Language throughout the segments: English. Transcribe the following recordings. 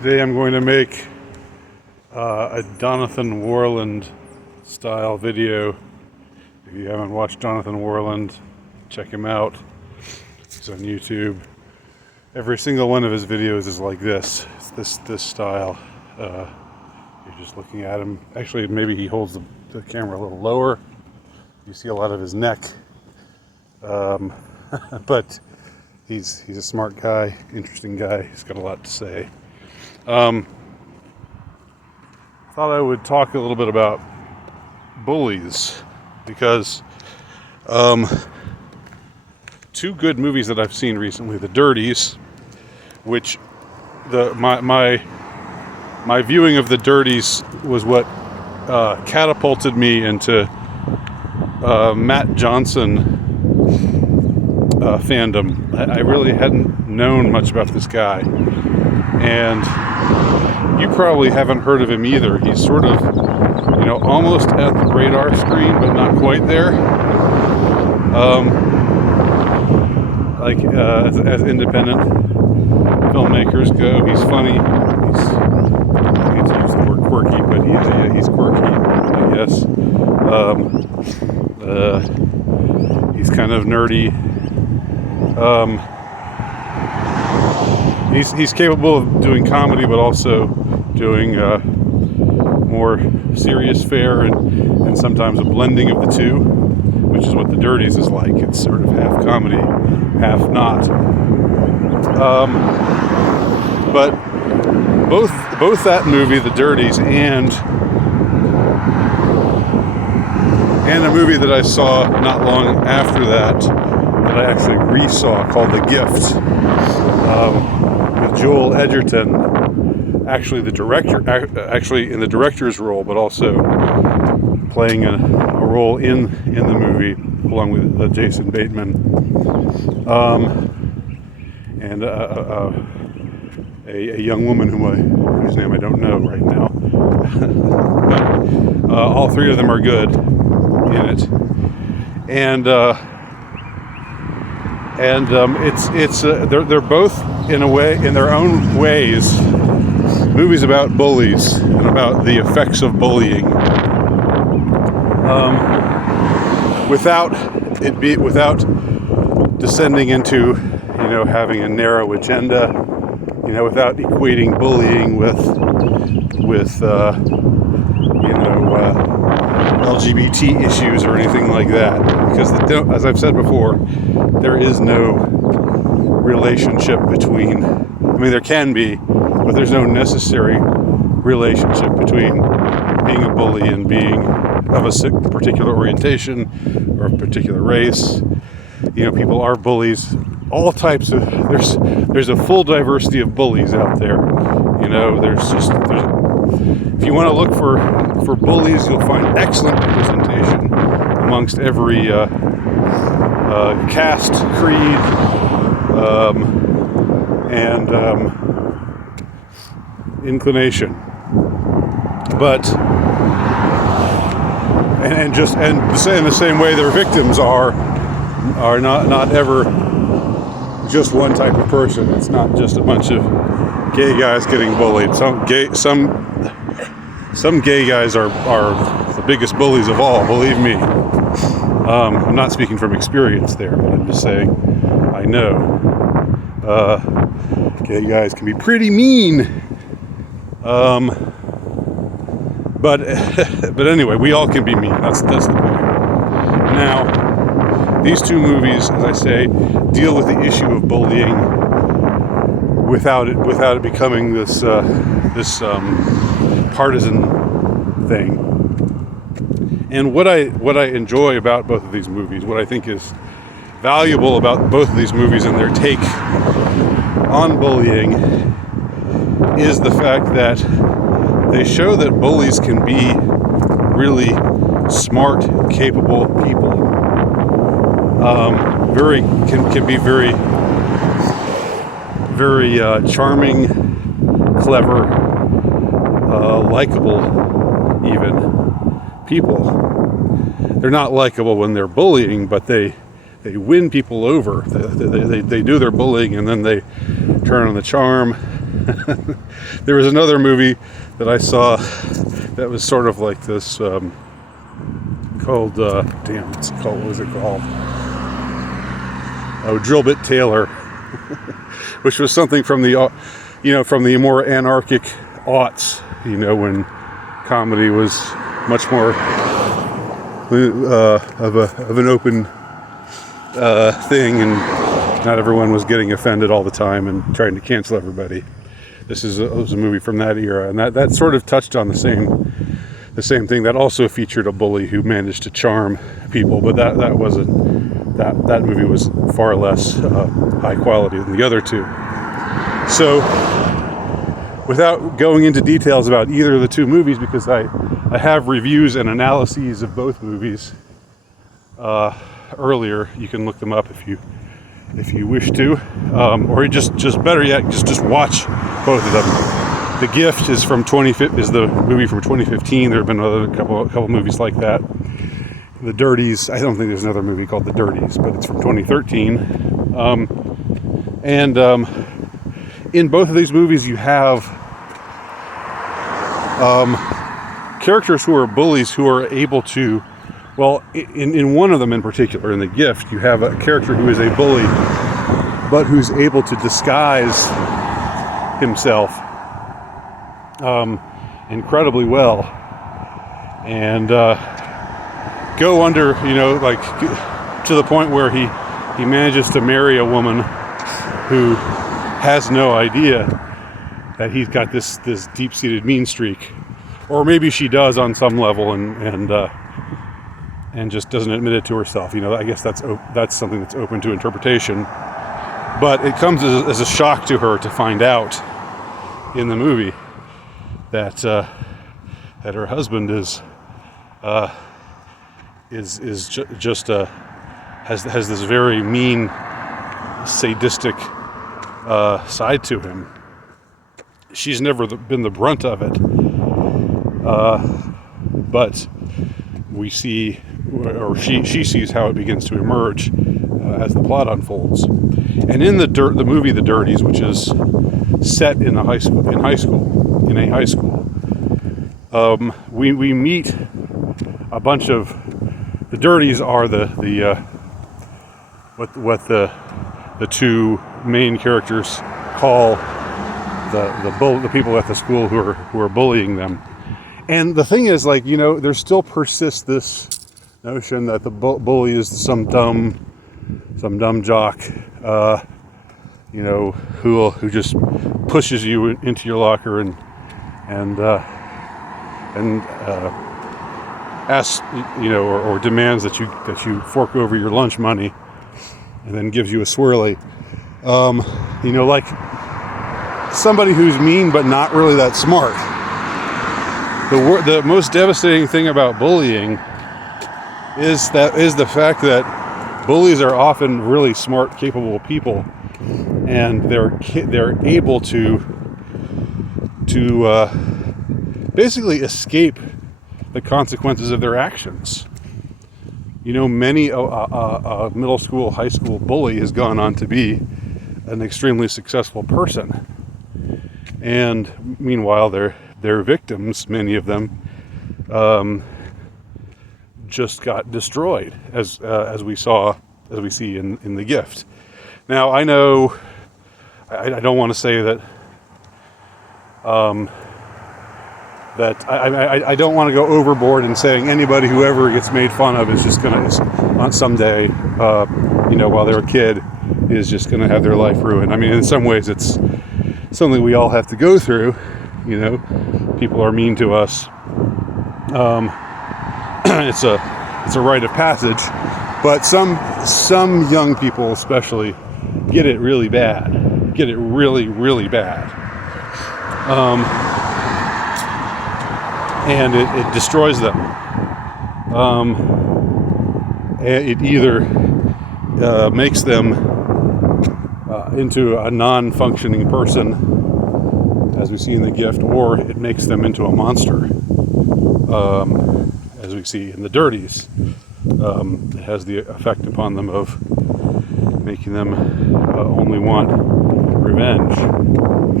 Today I'm going to make a Jonathan Warland style video. If you haven't watched Jonathan Warland, check him out. He's on YouTube. Every single one of his videos is like this. It's this style. You're just looking at him. Actually, maybe he holds the camera a little lower. You see a lot of his neck. But he's a smart guy, interesting guy. He's got a lot to say. Thought I would talk a little bit about bullies because two good movies that I've seen recently, the Dirties, which my viewing of the Dirties was what catapulted me into Matt Johnson fandom. I really hadn't known much about this guy, and you probably haven't heard of him either. He's sort of, almost at the radar screen, but not quite there. As independent filmmakers go, he's funny. I hate to use the word quirky, but he's quirky, I guess. He's kind of nerdy. He's capable of doing comedy, but also doing more serious fare and sometimes a blending of the two, which is what the Dirties is like. It's sort of half comedy, half not. But both that movie, The Dirties, and a movie that I saw not long after that I actually re-saw called The Gift, with Joel Edgerton, actually the director, actually in the director's role, but also playing a role in the movie along with Jason Bateman, and a young woman whose name I don't know right now. But all three of them are good in it, and they're both in their own ways movies about bullies and about the effects of bullying, without descending into having a narrow agenda, without equating bullying with LGBT issues or anything like that, because as I've said before, there is no relationship between, there can be, but there's no necessary relationship between being a bully and being of a particular orientation or a particular race. People are bullies. All types of, there's a full diversity of bullies out there. If you want to look for bullies, you'll find excellent representation amongst every caste, creed, and inclination. But in the same way, their victims are not ever just one type of person. It's not just a bunch of gay guys getting bullied. Some gay guys are the biggest bullies of all, believe me. I'm not speaking from experience there, but I'm just saying I know gay guys can be pretty mean. But anyway, we all can be mean. That's the point. Now, these two movies, as I say, deal with the issue of bullying without it becoming this partisan thing. And what I enjoy about both of these movies, what I think is valuable about both of these movies and their take on bullying, is the fact that they show that bullies can be really smart, capable people. Can be very, very charming, clever, likable, even people. They're not likable when they're bullying, but they win people over. They do their bullying and then they turn on the charm There was another movie that I saw that was sort of like this, called, what was it called? Oh, Drillbit Taylor, which was something from the, from the more anarchic aughts, when comedy was much more of an open thing, and not everyone was getting offended all the time and trying to cancel everybody. This was a movie from that era, and that sort of touched on the same thing. That also featured a bully who managed to charm people, but that wasn't that movie was far less high quality than the other two. So, without going into details about either of the two movies, because I have reviews and analyses of both movies earlier, you can look them up if you wish to, or just better yet, just watch both of them. The Gift is the movie from 2015. There have been a couple movies like that. The Dirties, I don't think there's another movie called The Dirties, but it's from 2013. In both of these movies, you have characters who are bullies who are able to, well, in one of them in particular, in The Gift, you have a character who is a bully, but who's able to disguise himself incredibly well, and go under, to the point where he manages to marry a woman who has no idea that he's got this deep-seated mean streak, or maybe she does on some level, and just doesn't admit it to herself. I guess that's something that's open to interpretation. But it comes as a shock to her to find out in the movie that her husband has this very mean, sadistic side to him. She's never been the brunt of it, but we see, or she sees how it begins to emerge as the plot unfolds. And in the movie The Dirties, which is set in a high school, we meet a bunch of the Dirties are what the two main characters call the people at the school who are bullying them. And the thing is, there still persists this notion that the bully is some dumb jock, who just pushes you into your locker and asks, or demands that you fork over your lunch money, and then gives you a swirly. Like somebody who's mean but not really that smart. The most devastating thing about bullying is the fact that bullies are often really smart, capable people, and they're able to basically escape the consequences of their actions. Many middle school, high school bully has gone on to be an extremely successful person, and meanwhile their victims, many of them, just got destroyed, as we see in The Gift. Now, I know I don't want to say that I don't want to go overboard in saying anybody who ever gets made fun of is just going to someday, while they're a kid, is just going to have their life ruined. I mean, in some ways, it's something we all have to go through. People are mean to us. It's a rite of passage, but some young people especially get it really bad. Get it really, really bad. And it destroys them. It either makes them into a non-functioning person, as we see in The Gift, or it makes them into a monster, as we see in The Dirties. It has the effect upon them of making them only want revenge.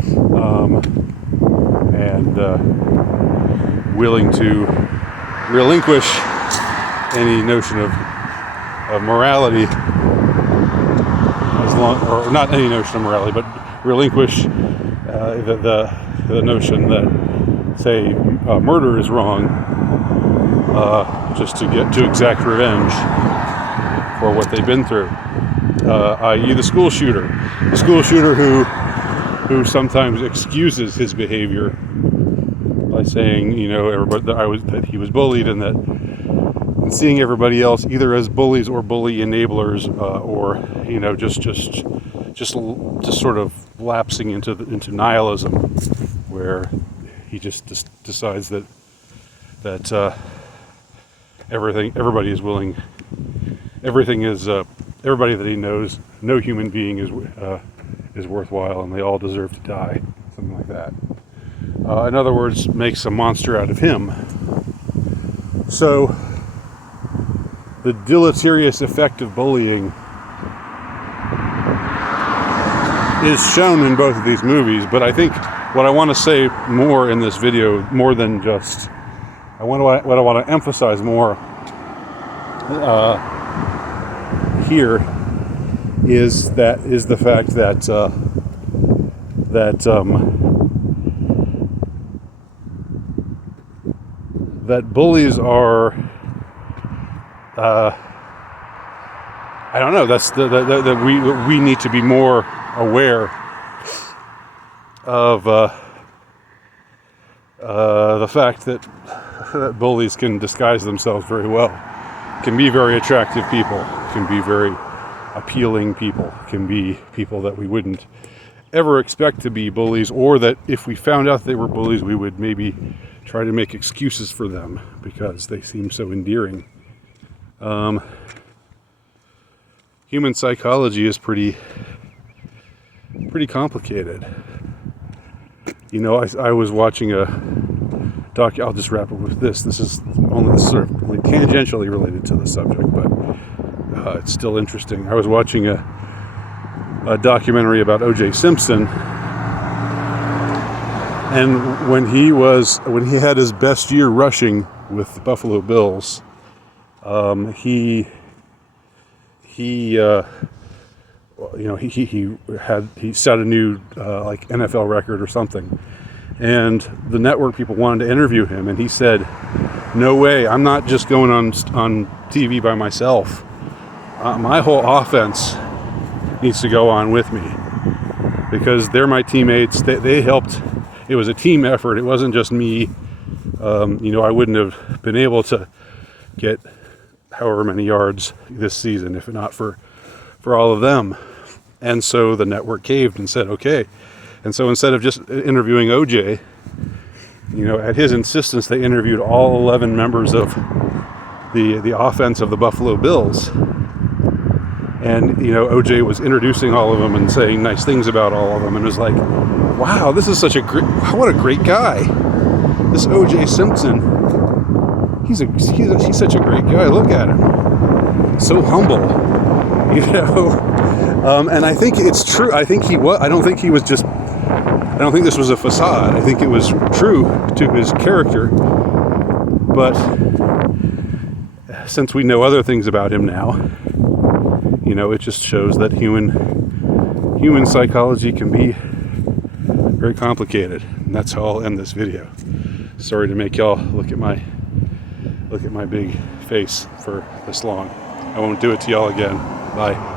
and willing to relinquish any notion of morality, as long, or not any notion of morality, but relinquish the notion that, say, murder is wrong, just to exact revenge for what they've been through, i.e. the school shooter who sometimes excuses his behavior by saying, everybody that he was bullied, and seeing everybody else either as bullies or bully enablers, or just sort of lapsing into nihilism, where he just decides that everybody is willing, everybody that he knows, no human being is worthwhile, and they all deserve to die, something like that. In other words, makes a monster out of him. So the deleterious effect of bullying is shown in both of these movies, but I think what I want to say more in this video, more than just, what I want to emphasize more here is the fact that that bullies are, I don't know, that's that we need to be more aware of the fact that bullies can disguise themselves very well, can be very attractive people, can be very appealing people, can be people that we wouldn't ever expect to be bullies, or that if we found out they were bullies, we would maybe try to make excuses for them because they seem so endearing. Human psychology is pretty complicated. I was watching a doc. I'll just wrap up with this. This is only sort of only tangentially related to the subject, but it's still interesting. I was watching a documentary about O.J. Simpson, and when he had his best year rushing with the Buffalo Bills, he set a new like NFL record or something, and the network people wanted to interview him, and he said, "No way! I'm not just going on TV by myself. My whole offense needs to go on with me because they're my teammates. They helped. It was a team effort. It wasn't just me. I wouldn't have been able to get however many yards this season if not for all of them." And so the network caved and said, okay. And so instead of just interviewing OJ, at his insistence, they interviewed all 11 members of the offense of the Buffalo Bills. And, OJ was introducing all of them and saying nice things about all of them. And it was like, wow, this is what a great guy. This OJ Simpson, he's such a great guy. Look at him. So humble, and I think it's true. I think he was. I don't think this was a facade. I think it was true to his character. But since we know other things about him now, it just shows that human psychology can be very complicated. And that's how I'll end this video. Sorry to make y'all look at my big face for this long. I won't do it to y'all again. Bye.